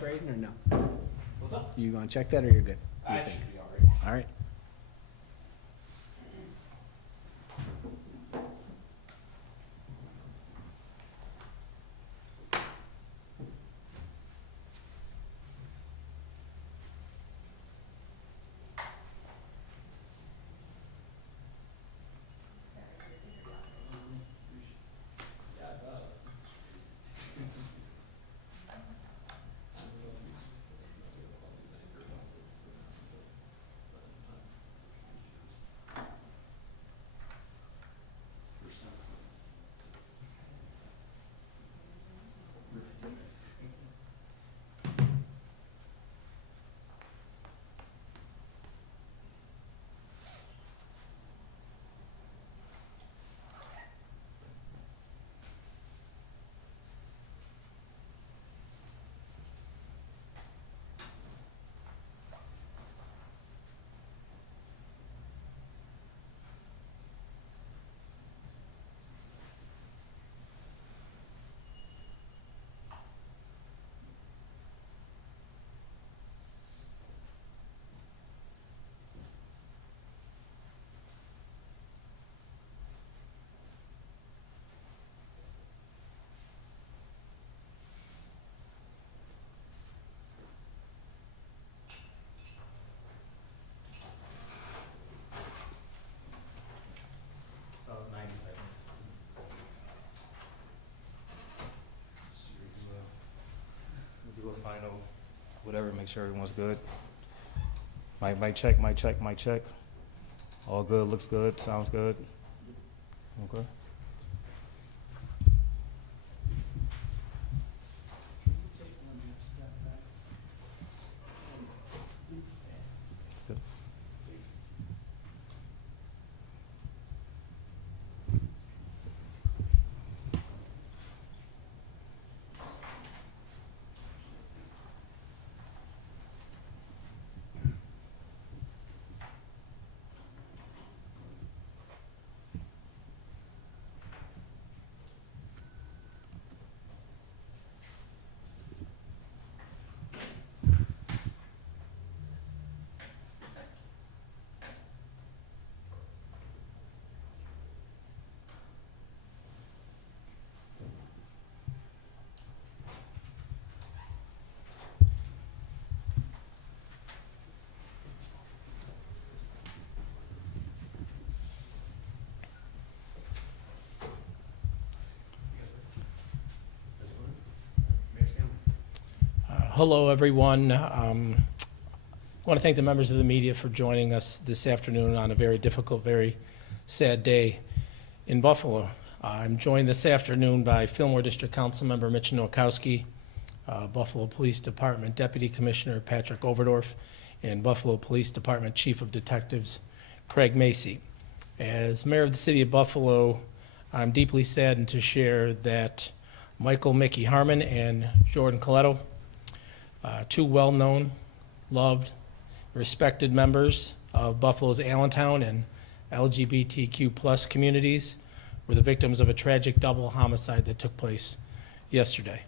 check, Braden, or no? What's up? You gonna check that, or you're good? I You should think? be all right. All right. About 90 seconds. We'll do a final, whatever, make sure everyone's good. Mic check, mic check, mic check. All good, looks good, sounds good. Okay. Good. Hello, everyone. I want to thank the members of the media for joining us this afternoon on a very difficult, very sad day in Buffalo. I'm joined this afternoon by Fillmore District Council Member Mitch Nowakowski, Buffalo Police Department Deputy Commissioner Patrick Overdorf, and Buffalo Police Department Chief of Detectives Craig Macy. As Mayor of the City of Buffalo, I'm deeply saddened to share that Michael Mickey Harmon and Jordan Coletto, two well-known, loved, respected members of Buffalo's Allentown and LGBTQ plus communities, were the victims of a tragic double homicide that took place yesterday.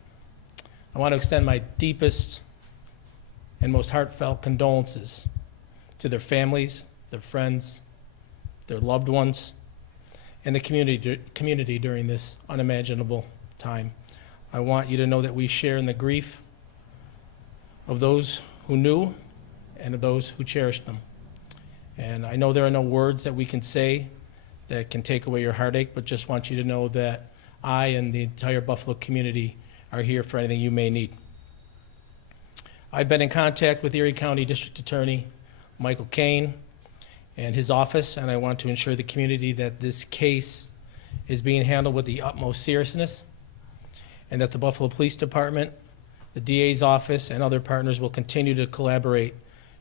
I want to extend my deepest and most heartfelt condolences to their families, their friends, their loved ones, and the community during this unimaginable time. I want you to know that we share in the grief of those who knew and of those who cherished them. And I know there are no words that we can say that can take away your heartache, but just want you to know that I and the entire Buffalo community are here for anything you may need. I've been in contact with Erie County District Attorney Michael Kane and his office, and I want to ensure the community that this case is being handled with the utmost seriousness, and that the Buffalo Police Department, the DA's office, and other partners will continue to collaborate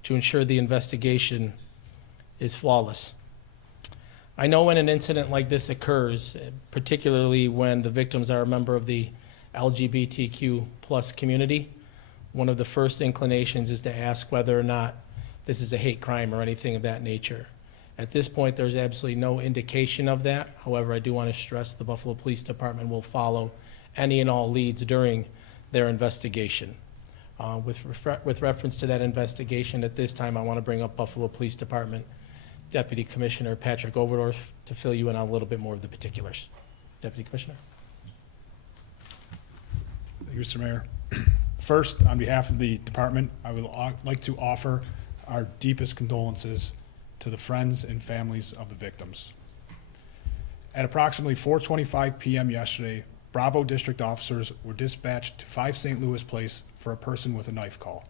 to ensure the investigation is flawless. I know when an incident like this occurs, particularly when the victims are a member of the LGBTQ plus community, one of the first inclinations is to ask whether or not this is a hate crime or anything of that nature. At this point, there's absolutely no indication of that. However, I do want to stress the Buffalo Police Department will follow any and all leads during their investigation. With reference to that investigation, at this time, I want to bring up Buffalo Police Department Deputy Commissioner Patrick Overdorf to fill you in on a little bit more of the particulars. Deputy Commissioner? Thank you, Mr. Mayor. First, on behalf of the department, I would like to offer our deepest condolences to the friends and families of the victims. At approximately 4:25 p.m. yesterday, Bravo District officers were dispatched to 5 St. Louis Place for a person with a knife call.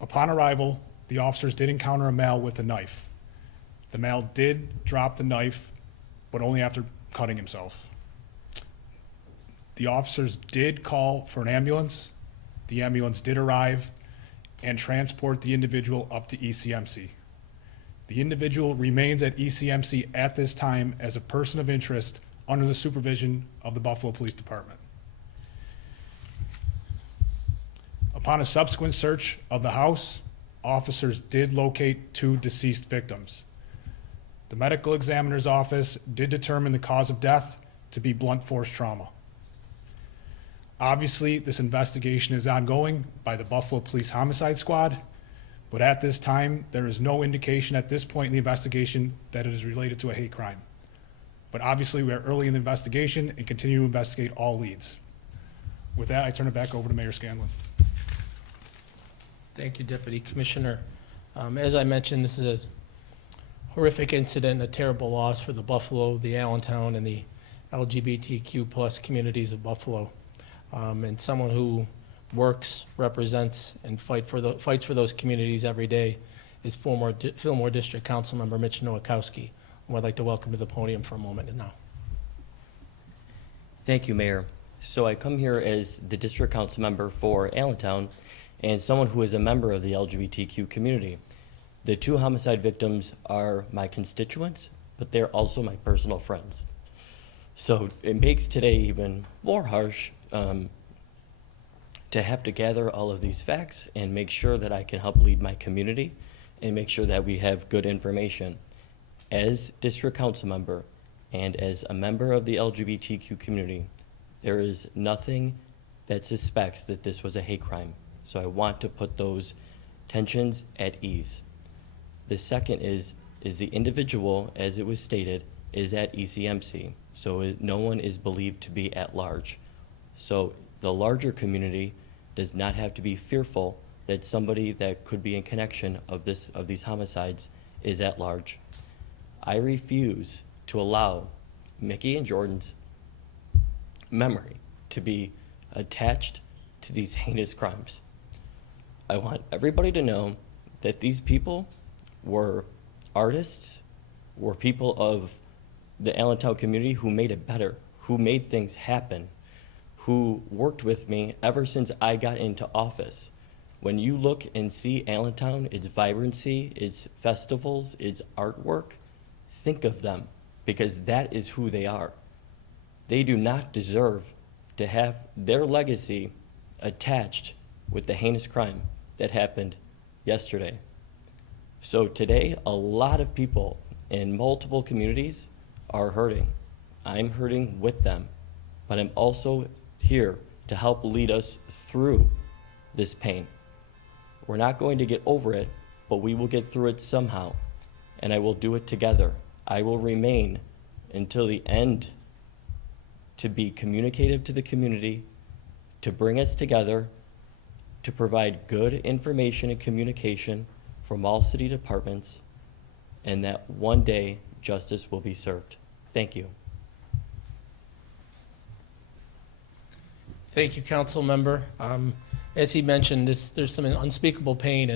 Upon arrival, the officers did encounter a male with a knife. The male did drop the knife, but only after cutting himself. The officers did call for an ambulance. The ambulance did arrive and transport the individual up to ECMC. The individual remains at ECMC at this time as a person of interest under the supervision of the Buffalo Police Department. Upon a subsequent search of the house, officers did locate 2 deceased victims. The medical examiner's office did determine the cause of death to be blunt force trauma. Obviously, this investigation is ongoing by the Buffalo Police Homicide Squad, but at this time, there is no indication at this point in the investigation that it is related to a hate crime. But obviously, we are early in the investigation and continue to investigate all leads. With that, I turn it back over to Mayor Scanlon. Thank you, Deputy Commissioner. As I mentioned, this is a horrific incident, a terrible loss for the Buffalo, the Allentown, and the LGBTQ plus communities of Buffalo. And someone who works, represents, and fights for those communities every day is Fillmore District Councilmember Mitch Nowakowski, who I'd like to welcome to the podium for a moment now. Thank you, Mayor. So I come here as the District Council member for Allentown and someone who is a member of the LGBTQ community. The 2 homicide victims are my constituents, but they're also my personal friends. So it makes today even more harsh to have to gather all of these facts and make sure that I can help lead my community and make sure that we have good information. As District Council member and as a member of the LGBTQ community, there is nothing that suspects that this was a hate crime. So I want to put those tensions at ease. The second is the individual, as it was stated, is at ECMC. So no one is believed to be at large. So the larger community does not have to be fearful that somebody that could be in connection of these homicides is at large. I refuse to allow Mickey and Jordan's memory to be attached to these heinous crimes. I want everybody to know that these people were artists, were people of the Allentown community who made it better, who made things happen, who worked with me ever since I got into office. When you look and see Allentown, its vibrancy, its festivals, its artwork, think of them, because that is who they are. They do not deserve to have their legacy attached with the heinous crime that happened yesterday. So today, a lot of people in multiple communities are hurting. I'm hurting with them, but I'm also here to help lead us through this pain. We're not going to get over it, but we will get through it somehow, and I will do it together. I will remain until the end to be communicative to the community, to bring us together, to provide good information and communication from all city departments, and that one day justice will be served. Thank you. Thank you, Council Member. As he mentioned, there's some unspeakable pain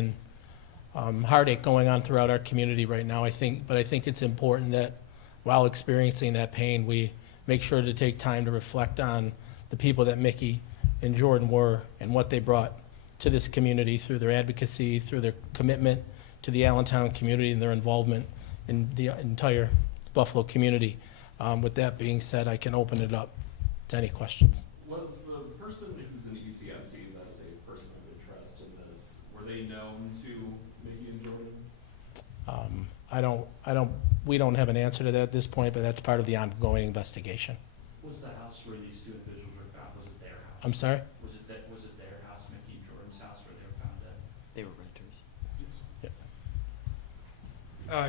and heartache going on throughout our community right now. I think it's important that while experiencing that pain, we make sure to take time to reflect on the people that Mickey and Jordan were and what they brought to this community through their advocacy, through their commitment to the Allentown community and their involvement in the entire Buffalo community. With that being said, I can open it up to any questions. Was the person who's in ECMC that is a person of interest in this, were they known to Mickey and Jordan? We don't have an answer to that at this point, but that's part of the ongoing investigation. Was the house where these 2 individuals were found, was it their house? I'm sorry? Was it their house, Mickey and Jordan's house?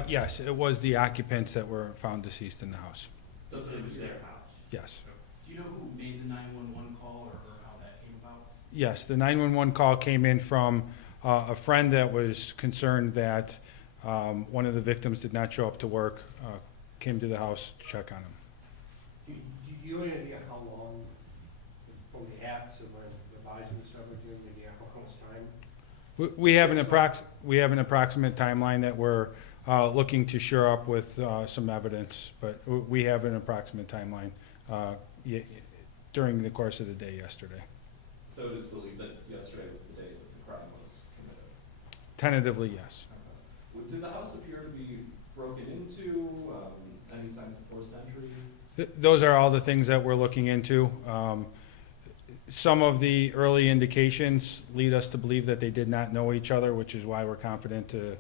Yes, it was the occupants that were found deceased in the house. Does it was their house? Yes. Do you know who made the 911 call or how that came about? Yes, the 911 call came in from a friend that was concerned that one of the victims did not show up to work, came to the house to check on him. Do you have any idea how long from the acts and when the bodies were discovered during the how close time? We have an approximate timeline that we're looking to shore up with some evidence, but we have an approximate timeline during the course of the day yesterday. So it is believed that yesterday was the day that the crime was committed? Tentatively, yes. Did the house appear to be broken into? Any signs of forced entry? Those are all the things that we're looking into. Some of the early indications lead us to believe that they did not know each other, which is why we're confident to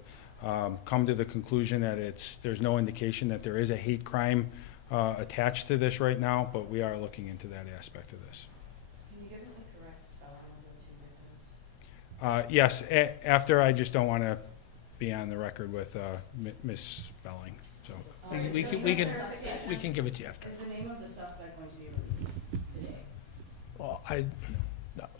come to the conclusion that there's no indication that there is a hate crime attached to this right now, but we are looking into that aspect of this. Can you give us the correct spelling of the two victims? Yes, after I just don't want to be on the record with misspelling, so. We can give it to you after. Is the name of the suspect going to be released today? Well,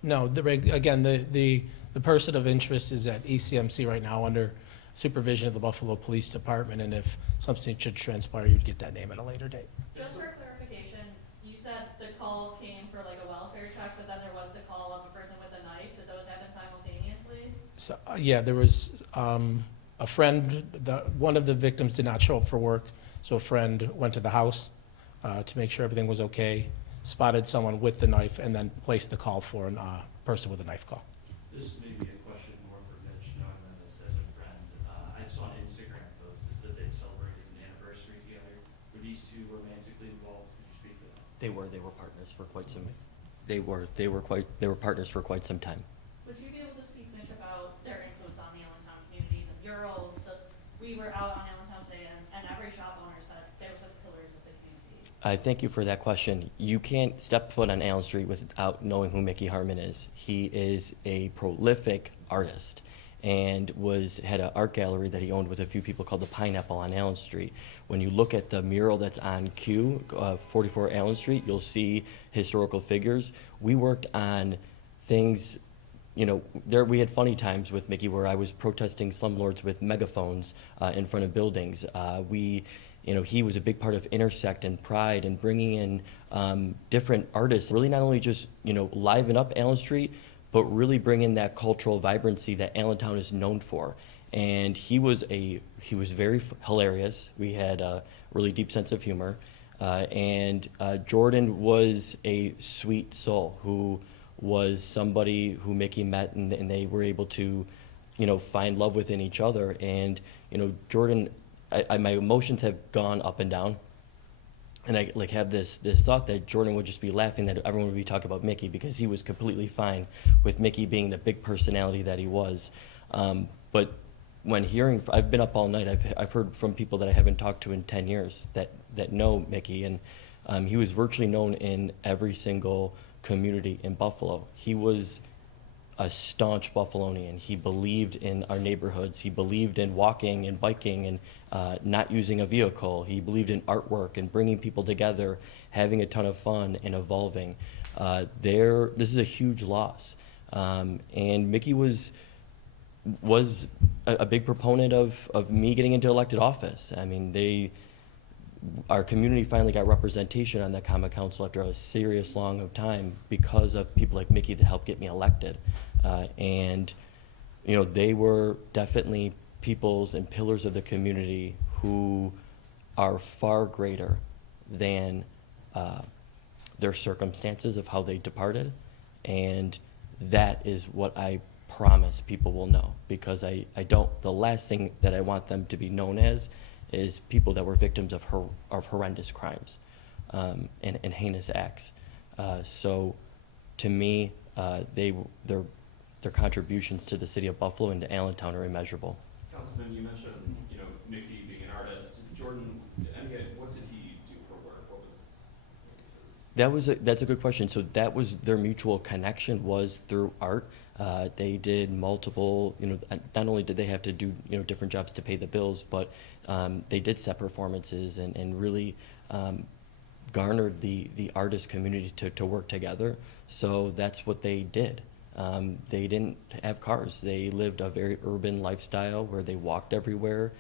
no, again, the person of interest is at ECMC right now under supervision of the Buffalo Police Department, and if something should transpire, you'd get that name at a later date. Just for clarification, you said the call came for like a welfare check, but then there was the call of a person with a knife. Did those happen simultaneously? So, yeah, there was a friend, one of the victims did not show up for work, so a friend went to the house to make sure everything was okay, spotted someone with the knife, and then placed the call for a person with a knife call. This may be a question more for Mitch, knowing them as a friend. I saw an Instagram post that said they celebrated an anniversary together. Were these two romantically involved? Could you speak to that? They were partners for quite some, they were partners for quite some time. Would you be able to speak, Mitch, about their influence on the Allentown community, the murals, we were out on Allentown today, and every shop owner said they were the pillars of the community. I thank you for that question. You can't step foot on Allen Street without knowing who Mickey Harmon is. He is a prolific artist and had an art gallery that he owned with a few people called the Pineapple on Allen Street. When you look at the mural that's on Q, 44 Allen Street, you'll see historical figures. We worked on things, we had funny times with Mickey where I was protesting slumlords with megaphones in front of buildings. He was a big part of Intersect and Pride and bringing in different artists, really not only just, liven up Allen Street, but really bring in that cultural vibrancy that Allentown is known for. And he was very hilarious. We had a really deep sense of humor. And Jordan was a sweet soul who was somebody who Mickey met and they were able to, find love within each other. And, Jordan, my emotions have gone up and down. And I have this thought that Jordan would just be laughing that everyone would be talking about Mickey because he was completely fine with Mickey being the big personality that he was. But when I've been up all night, I've heard from people that I haven't talked to in 10 years that know Mickey, and he was virtually known in every single community in Buffalo. He was a staunch Buffalonian. He believed in our neighborhoods. He believed in walking and biking and not using a vehicle. He believed in artwork and bringing people together, having a ton of fun and evolving. This is a huge loss. And Mickey was a big proponent of me getting into elected office. I mean, our community finally got representation on that common council after a serious long of time because of people like Mickey to help get me elected. And they were definitely peoples and pillars of the community who are far greater than their circumstances of how they departed. And that is what I promise people will know, because the last thing that I want them to be known as is people that were victims of horrendous crimes and heinous acts. So to me, their contributions to the city of Buffalo and to Allentown are immeasurable. Councilman, you mentioned, Mickey being an artist. Jordan, what did he do for work? What was his? That's a good question. So that was their mutual connection was through art. They did multiple, not only did they have to do, different jobs to pay the bills, but they did set performances and really garnered the artist community to work together. So that's what they did. They didn't have cars. They lived a very urban lifestyle where they walked everywhere,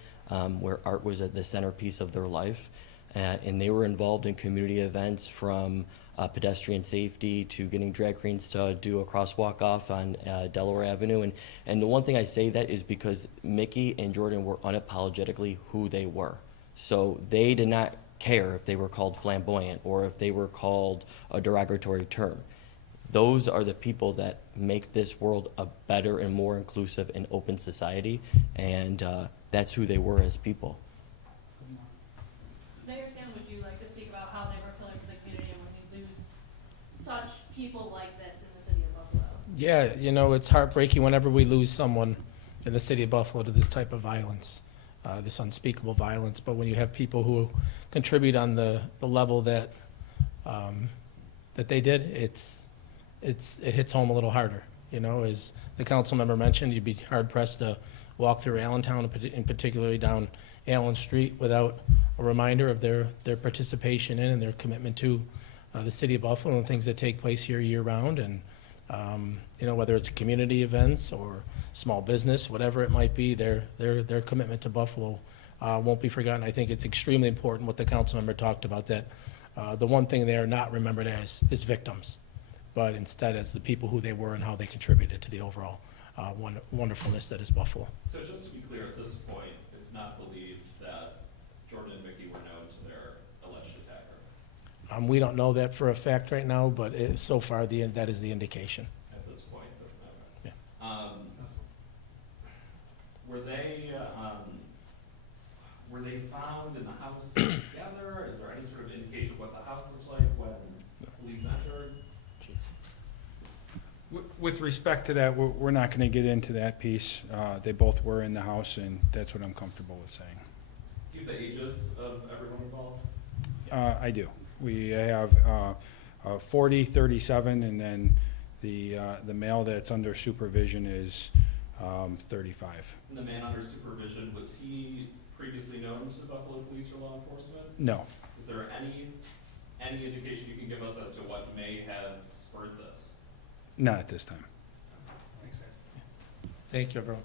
where art was at the centerpiece of their life. And they were involved in community events from pedestrian safety to getting drag queens to do a crosswalk off on Delaware Avenue. And the one thing I say that is because Mickey and Jordan were unapologetically who they were. So they did not care if they were called flamboyant or if they were called a derogatory term. Those are the people that make this world a better and more inclusive and open society, and that's who they were as people. Mayor Scanlon, would you like to speak about how they were pillars of the community and when we lose such people like this in the city of Buffalo? Yeah, it's heartbreaking whenever we lose someone in the city of Buffalo to this type of violence, this unspeakable violence. But when you have people who contribute on the level that that they did, it hits home a little harder. As the council member mentioned, you'd be hard pressed to walk through Allentown, and particularly down Allen Street, without a reminder of their participation in and their commitment to the city of Buffalo and things that take place here year round. And whether it's community events or small business, whatever it might be, their commitment to Buffalo won't be forgotten. I think it's extremely important what the council member talked about, that the one thing they are not remembered as is victims, but instead as the people who they were and how they contributed to the overall wonderfulness that is Buffalo. So just to be clear, at this point, it's not believed that Jordan and Mickey were known to their alleged attacker? We don't know that for a fact right now, but so far that is the indication. At this point, okay. Yeah. Were they found in the house together? Is there any sort of indication of what the house looked like when police entered? With respect to that, we're not going to get into that piece. They both were in the house, and that's what I'm comfortable with saying. Do you have the ages of everyone involved? I do. We have 40, 37, and then the male that's under supervision is 35. And the man under supervision, was he previously known to Buffalo Police or law enforcement? No. Is there any indication you can give us as to what may have spurred this? Not at this time. Thanks, guys. Thank you, everyone.